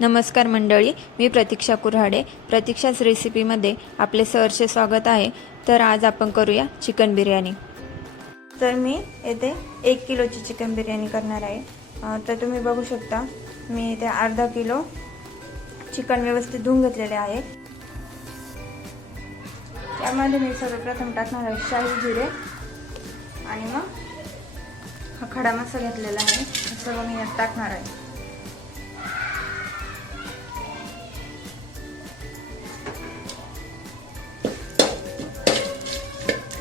नमस्कार मंडळी, मी प्रतीक्षा कुऱ्हाडे. प्रतीक्षाच रेसिपीमध्ये आपले सहर्ष स्वागत आहे. तर आज आपण करूया चिकन बिर्याणी. तर मी येथे 1 किलोची चिकन बिर्याणी करणार आहे. तर तुम्ही बघू शकता, मी इथे अर्धा किलो चिकन व्यवस्थित धुवून घेतलेले आहे. त्यामध्ये मी सर्वप्रथम टाकणार आहे शाही जिरे आणि मग हा खडा मसाला घेतलेला आहे, सगळं मी यात टाकणार आहे.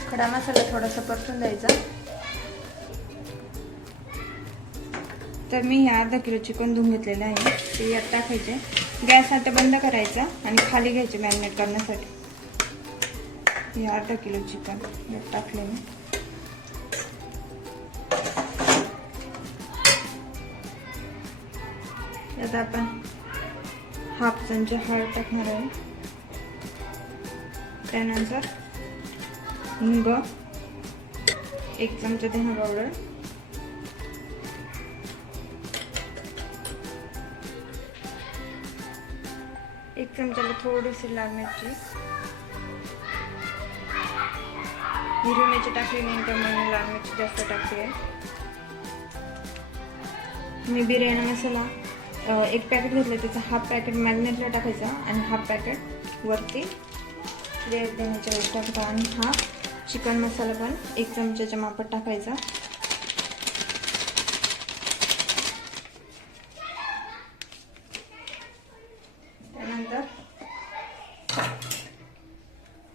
खडा मसाला थोडासा परतून द्यायचा. तर मी हे अर्धा किलो चिकन धुवून घेतलेलं आहे, ते यात टाकायचे. गॅस आता बंद करायचा आणि खाली घ्यायचे मॅरिनेट करण्यासाठी. हे अर्धा किलो चिकन यात टाकले मी. यात आपण हाफ चमचा हळद टाकणार आहे. त्यानंतर हिंग, 1 चमचा धना पावडर, 1 चमचाला थोडीशी लाल मिरची, हिरवी मिरची टाकली नाही त्यामुळे लाल मिरची जास्त टाकते आहे. मी बिर्याणी मसाला 1 पॅकेट घेतलं, त्याचा हाफ पॅकेट मॅरिनेटला टाकायचा आणि हाफ पॅकेट वरती लेअर देण्याच्या वेळेस टाकायचा. आणि हा चिकन मसाला पण 1 चमच्याच्या मापात टाकायचा. त्यानंतर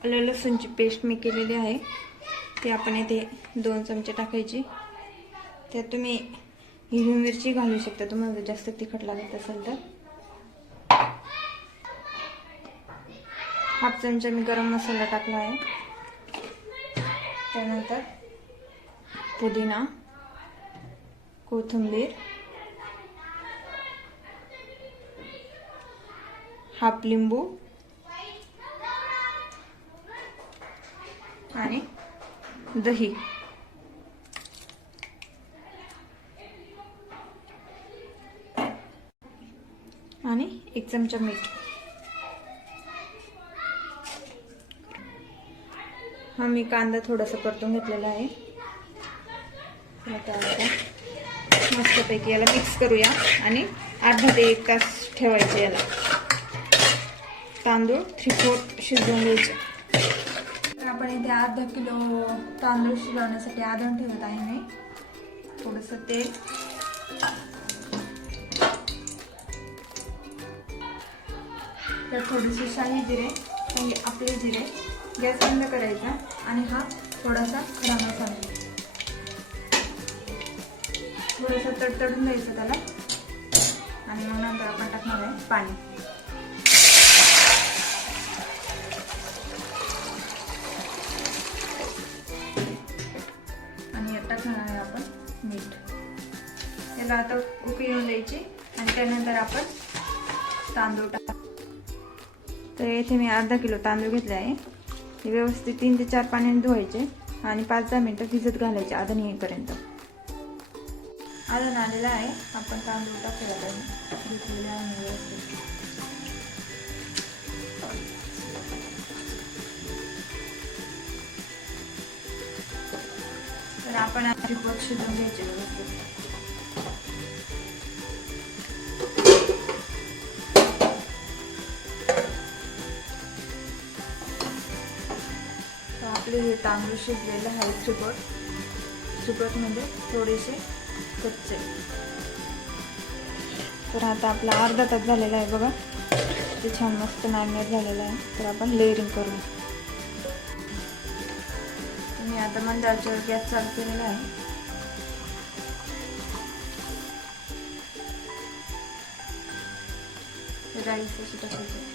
आलं लसूणची पेस्ट मी केलेली आहे, ती आपण इथे 2 चमचे टाकायची. त्यात तुम्ही हिरवी मिरची घालू शकता तुम्हाला जास्त तिखट लागत असेल तर. हाफ चमचा मी गरम मसाला टाकला आहे. त्यानंतर पुदिना, कोथिंबीर, हाफ लिंबू आणि दही. आणि 1 चमचा मीठ. हा मी कांदा थोडासा परतून घेतलेला आहे. मस्तपैकी याला मिक्स करूया आणि अर्धा ते 1 तास ठेवायचे याला. तांदूळ 3/4 शिजवून घ्यायचे. तर आपण इथे अर्धा किलो तांदूळ शिजवण्यासाठी आधण ठेवत आहे मी. थोडंसं तेल, तर थोडेसे शाही जिरे, आपले जिरे. गॅस बंद करायचा आणि हा थोडासा खडा मसाला थोडासा तडतडून द्यायचा त्याला. आणि मग नंतर आपण टाकणार आहे पाणी. आणि यात टाकणार आहे आपण मीठ. त्याला आता उकळी येऊन द्यायची आणि त्यानंतर आपण तांदूळ टाक. तर येथे मी अर्धा किलो तांदूळ घेतले आहे. हे व्यवस्थित 3 ते 4 पाण्याने धुवायचे आणि 5-10 मिनिटं भिजत घालायचे आधण येईपर्यंत. आधण आलेला आहे, आपण तांदूळ टाकूया. धुतलेले आहे व्यवस्थित. तर आपण आधी पोट शिजवून घ्यायचे व्यवस्थित. आपले हे तांदूळ शिजलेले आहे चिकट मध्ये थोडेसे कच्चे. तर आता आपला अर्धा तास झालेला आहे बघा, ते छान मस्त मॅरिनेट झालेलं आहे. तर आपण लेअरिंग करूया. मी आता मंदाचेवर गॅस चालू केलेला आहे. राईस अशी टाकायची.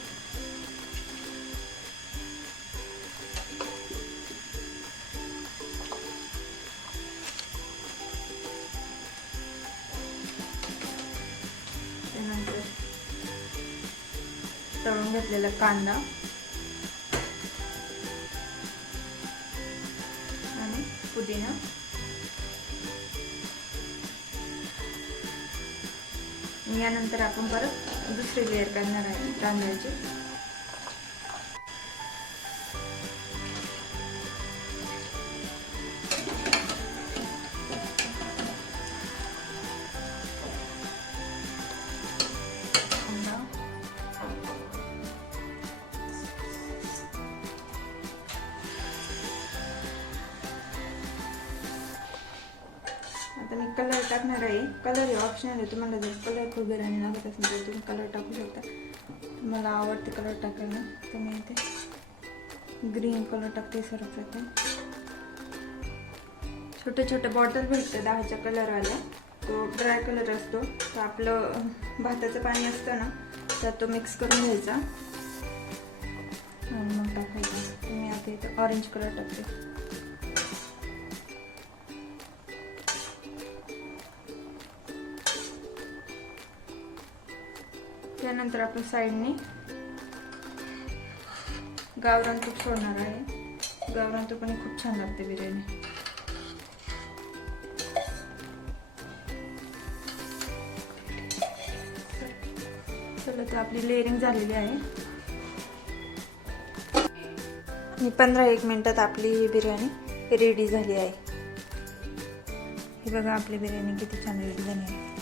तळून घेतलेला कांदा आणि पुदिना, यानंतर आपण परत दुसरी लेअर करणार आहे तांदळाची. आता मी कलर टाकणार आहे. कलर हे ऑप्शनल आहे, तुम्हाला जर कलर खूप बिर्याणी लागत असेल तर तुम्ही कलर टाकू शकता. मला आवडते कलर टाकायला, तर मी इथे ग्रीन कलर टाकते सर्वप्रथम. छोटे छोटे बॉटल भेटते 10च्या कलरवाल्या, तो ड्राय कलर असतो. तर आपलं भाताचं पाणी असतं ना, तर तो मिक्स करून घ्यायचा आणि मग टाकायचा. तर मी आता इथे ऑरेंज कलर टाकते. त्यानंतर आपण साईडने गावरान तूप सोडणार आहे. गावरान तुपाने खूप छान लागते बिर्याणी. चला, तर आपली लेअरिंग झालेली आहे. 15-1 मिनिटात आपली ही बिर्याणी रेडी झाली आहे. हे बघा, आपली बिर्याणी किती छान रेडी झाली आहे.